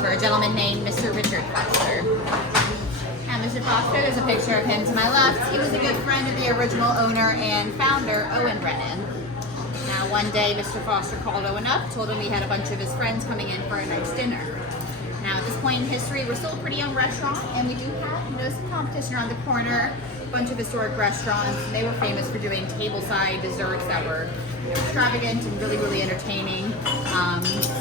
for a gentleman named Mr. Richard Foster. And Mr. Foster, there's a picture of him to my left. He was a good friend of the original owner and founder, Owen Brennan. Now, one day, Mr. Foster called Owen up, told him we had a bunch of his friends coming in for a nice dinner. Now, at this point in history, we're still a pretty young restaurant, and we do have, some competition around the corner, a bunch of historic restaurants, and they were famous for doing tableside desserts that were extravagant and really, really entertaining.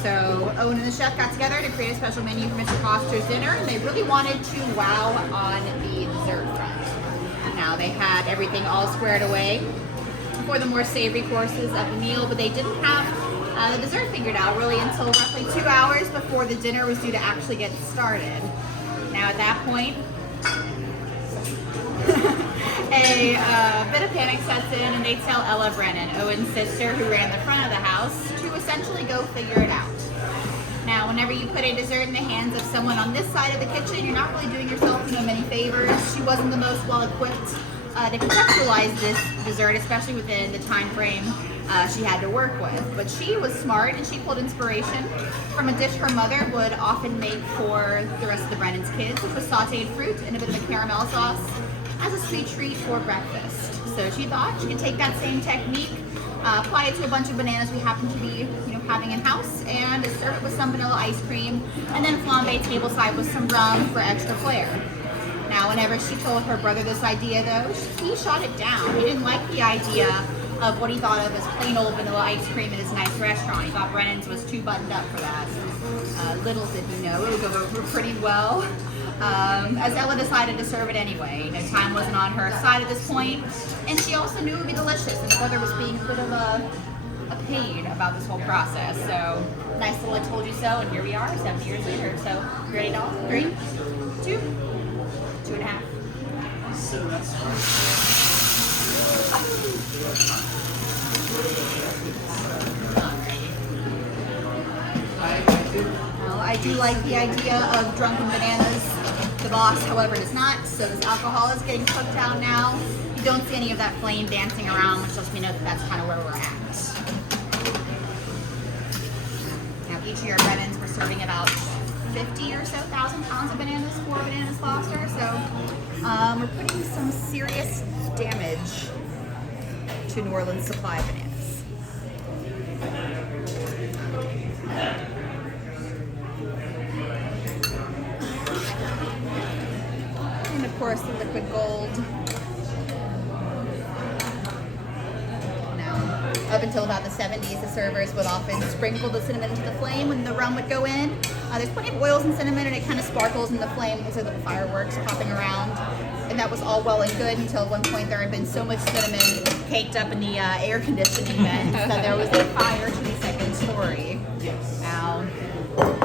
So Owen and the chef got together to create a special menu for Mr. Foster's dinner, and they really wanted to wow on the dessert front. Now, they had everything all squared away for the more savory courses of the meal, but they didn't have the dessert figured out really until roughly 2 hours before the dinner was due to actually get started. Now, at that point, a bit of panic sets in, and they tell Ella Brennan, Owen's sister, who ran the front of the house, to essentially go figure it out. Now, whenever you put a dessert in the hands of someone on this side of the kitchen, you're not really doing yourself many favors. She wasn't the most well-equipped to conceptualize this dessert, especially within the time frame she had to work with. But she was smart, and she pulled inspiration from a dish her mother would often make for the rest of the Brennan's kids, which was sauteed fruit and a bit of a caramel sauce as a sweet treat for breakfast. So she thought she could take that same technique, apply it to a bunch of bananas we happen to be having in-house, and serve it with some vanilla ice cream, and then flambe tableside with some rum for extra flair. Now, whenever she told her brother this idea, though, he shot it down. He didn't like the idea of what he thought of as plain old vanilla ice cream in his nice restaurant. He thought Brennan's was too buttoned up for that. Little did he know it would go over pretty well, as Ella decided to serve it anyway. Time wasn't on her side at this point, and she also knew it would be delicious, and the brother was being a bit of a pain about this whole process. So, nice little I told you so, and here we are 7 years later. So, you ready, doll? 3, 2, 2.5. Well, I do like the idea of drunken bananas. The boss, however, does not. So this alcohol is getting cooked out now. You don't see any of that flame dancing around, which lets me know that that's kind of where we're at. Now, each year at Brennan's, we're serving about 50 or so thousand pounds of bananas for Bananas Foster. So we're putting some serious damage to New Orleans' supply of bananas. And of course, the liquid gold. Now, up until about the 70s, the servers would often sprinkle the cinnamon into the flame when the rum would go in. There's plenty of oils in cinnamon, and it kind of sparkles in the flame. Looks like little fireworks popping around. And that was all well and good until at one point there had been so much cinnamon caked up in the air conditioning vent that there was a fire to the second story.